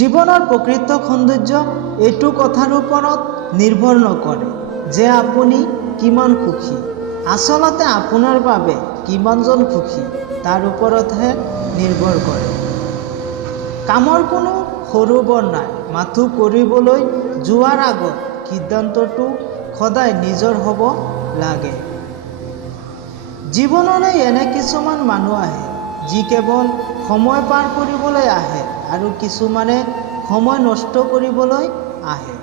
জীৱনৰ প্ৰকৃত সৌন্দৰ্য এইটো কথাৰ ওপৰত নিৰ্ভৰ নকৰে যে আপুনি কিমান সুখী। আচলতে আপোনাৰ বাবে কিমানজন সুখী তাৰ ওপৰতহে নিৰ্ভৰ কৰে। কামৰ কোনো সৰু বৰ নাই, মাথো কৰিবলৈ যোৱাৰ আগত সিদ্ধান্তটো সদায় নিজৰ হ'ব লাগে। জীৱনলৈ এনে কিছুমান মানুহ আহে যি কেৱল সময় পাৰ কৰিবলৈ আহে আৰু কিছুমানে সময় নষ্ট কৰিবলৈ আহে।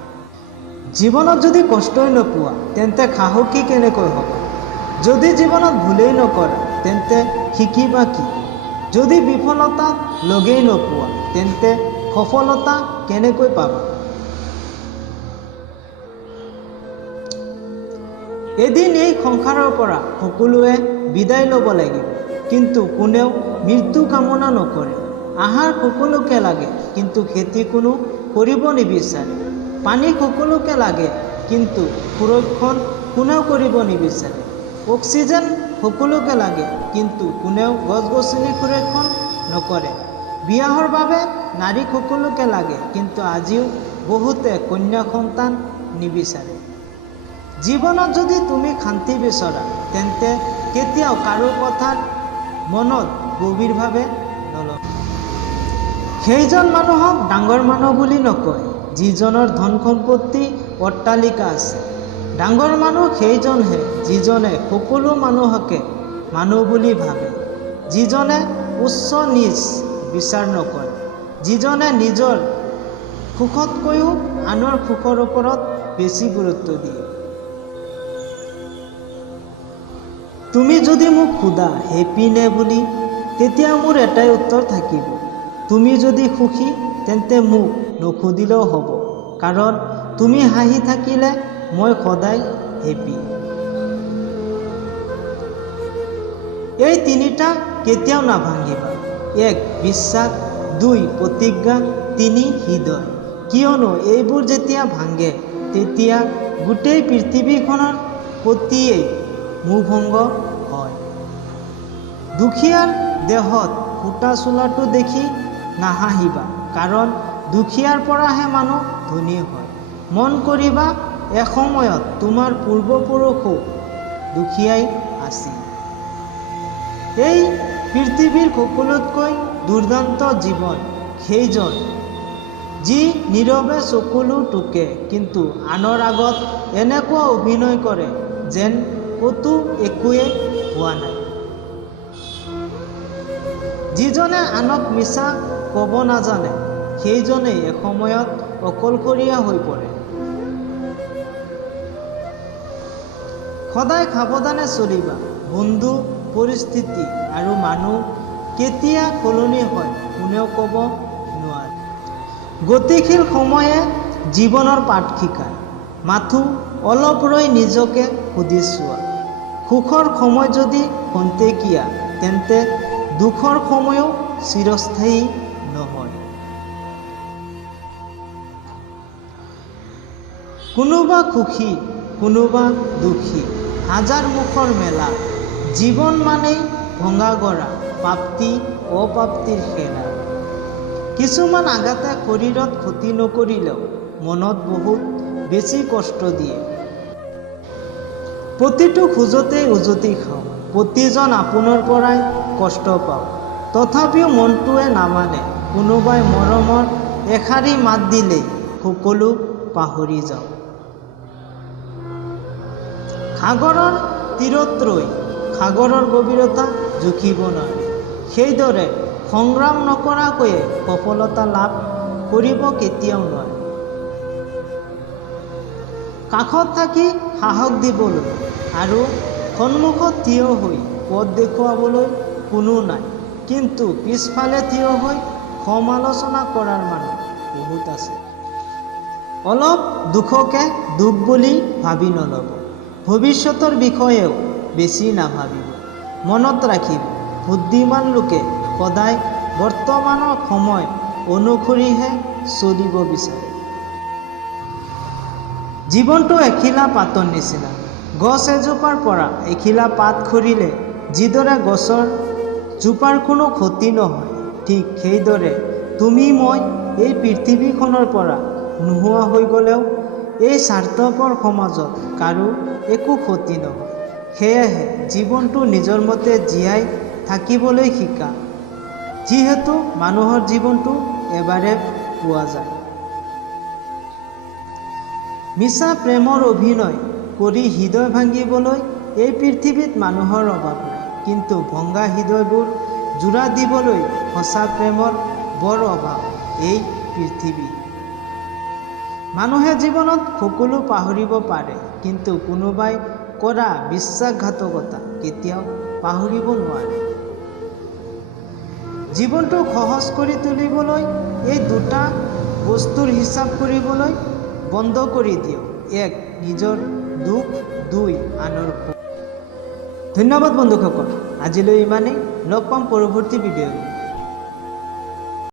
জীৱনত যদি কষ্টই নোপোৱা তেন্তে সাহসী কেনেকৈ হ'বা? যদি জীৱনত ভুলেই নকৰা তেন্তে শিকিবা কি? যদি বিফলতা লগেই নোপোৱা তেন্তে সফলতা কেনেকৈ পাবা? এদিন এই সংসাৰৰ পৰা সকলোৱে বিদায় ল'ব লাগিব, কিন্তু কোনেও মৃত্যু কামনা নকৰে। আহাৰ সকলোকে লাগে, কিন্তু খেতি কোনো কৰিব নিবিচাৰে। পানী সকলোকে লাগে, কিন্তু সুৰক্ষণ কোনেও কৰিব নিবিচাৰে। অক্সিজেন সকলোকে লাগে, কিন্তু কোনেও গছ-গছনি সুৰক্ষণ নকৰে। বিয়াহৰ বাবে নাৰী সকলোকে লাগে, কিন্তু আজিও বহুতে কন্যা সন্তান নিবিচাৰে। জীৱনত যদি তুমি শান্তি বিচৰা তেন্তে কেতিয়াও কাৰো কথাত মনত গভীৰভাৱে নল'বা। সেইজন মানুহক ডাঙৰ মানুহ বুলি নকয় যিজনৰ ধন সম্পত্তি অট্টালিকা আছে। ডাঙৰ মানুহ সেইজনহে যিজনে সকলো মানুহকে মানুহ বুলি ভাবে, যিজনে উচ্চ নীচ বিচাৰ নকৰে, যিজনে নিজৰ সুখতকৈও আনৰ সুখৰ ওপৰত বেছি গুৰুত্ব দিয়ে। তুমি যদি মোক সোধা হেপী নে বুলি, তেতিয়া মোৰ এটাই উত্তৰ থাকিব, তুমি যদি সুখী তেন্তে মোক নুসুধিলেও হ'ব, কাৰণ তুমি হাঁহি থাকিলে মই সদায় হেপী। এই তিনিটা কেতিয়াও নাভাঙিবা। 1. বিশ্বাস, 2. প্ৰতিজ্ঞা, 3. হৃদয়। কিয়নো এইবোৰ যেতিয়া ভাঙে তেতিয়া গোটেই পৃথিৱীখনৰ প্ৰতিয়েই মোহভংগ হয়। দুখীয়াৰ দেহত ফুটা চোলাটো দেখি নাহাঁহিবা, কাৰণ দুখীয়াৰ পৰাহে মানুহ ধনী হয়। মন কৰিবা, এসময়ত তোমাৰ পূৰ্বপুৰুষো দুখীয়াই আছিল। এই পৃথিৱীৰ সকলোতকৈ দুৰ্দান্ত জীৱন সেইজন যি নীৰৱে চকুলো টুকে, কিন্তু আনৰ আগত এনেকুৱা অভিনয় কৰে যেন ক'তো একোৱেই হোৱা নাই। যিজনে আনক মিছা ক'ব নাজানে সেইজনেই এসময়ত অকলশৰীয়া হৈ পৰে। সদায় সাৱধানে চলিবা। বন্ধু, পৰিস্থিতি আৰু মানুহ কেতিয়া সলনি হয় কোনেও ক'ব নোৱাৰে। গতিশীল সময়ে জীৱনৰ পাঠ শিকায়। মাথো অলপ ৰৈ নিজকে সুধি চোৱা, সুখৰ সময় যদি খন্তেকীয়া তেন্তে দুখৰ সময়ো চিৰস্থায়ী নহয়। কোনোবা সুখী, কোনোবা দুখী, হাজাৰ মুখৰ মেলা। জীৱন মানেই ভঙা গঢ়া, প্ৰাপ্তি অপ্ৰাপ্তিৰ খেলা। কিছুমান আঘাতে শৰীৰত ক্ষতি নকৰিলেও মনত বহুত বেছি কষ্ট দিয়ে। প্ৰতিটো খোজতেই উজতি খাওঁ, প্ৰতিজন আপোনৰ পৰাই কষ্ট পাওঁ, তথাপিও মনটোৱে নামানে। কোনোবাই মৰমৰ এষাৰি মাত দিলেই সকলো পাহৰি যাওঁ। সাগৰৰ তীৰত ৰৈ সাগৰৰ গভীৰতা জুখিব নোৱাৰি, সেইদৰে সংগ্ৰাম নকৰাকৈয়ে সফলতা লাভ কৰিব কেতিয়াও নোৱাৰি। কাষত থাকি সাহস দিবলৈ আৰু সন্মুখত থিয় হৈ পথ দেখুৱাবলৈ কোনো নাই, কিন্তু পিছফালে থিয় হৈ সমালোচনা কৰাৰ মানুহ বহুত আছে। অলপ দুখকে দুখ বুলি ভাবি নল'ব, ভৱিষ্যতৰ বিষয়েও বেছি নাভাবিব। মনত ৰাখিব, বুদ্ধিমান লোকে সদায় বৰ্তমানৰ সময় অনুসৰিহে চলিব বিচাৰে। জীৱনটো এখিলা পাতৰ নিচিনা। গছ এজোপাৰ পৰা এখিলা পাত সৰিলে যিদৰে গছৰ জোপাৰ কোনো ক্ষতি নহয়, ঠিক সেইদৰে তুমি মই এই পৃথিৱীখনৰ পৰা নোহোৱা হৈ গ'লেও এই স্বাৰ্থপৰ সমাজত কাৰো একো ক্ষতি নহয়। সেয়েহে জীৱনটো নিজৰ মতে জীয়াই থাকিবলৈ শিকা, যিহেতু মানুহৰ জীৱনটো এবাৰে পোৱা যায়। মিছা প্ৰেমৰ অভিনয় কৰি হৃদয় ভাঙিবলৈ এই পৃথিৱীত মানুহৰ অভাৱ নাই, কিন্তু ভংগা হৃদয়বোৰ জোৰা দিবলৈ সঁচা প্ৰেমৰ বৰ অভাৱ এই পৃথিৱীত। মানুহে জীৱনত সকলো পাহৰিব পাৰে, কিন্তু কোনোবাই কৰা বিশ্বাসঘাতকতা কেতিয়াও পাহৰিব নোৱাৰে। জীৱনটো সহজ কৰি তুলিবলৈ এই দুটা বস্তুৰ হিচাপ কৰিবলৈ বন্ধ কৰি দিয়ক। এক, নিজৰ দুখ, দুই, আনৰ সুখ। ধন্যবাদ বন্ধুসকল, আজিলৈ ইমানেই। লগ পাম পৰৱৰ্তী ভিডিঅ'ত।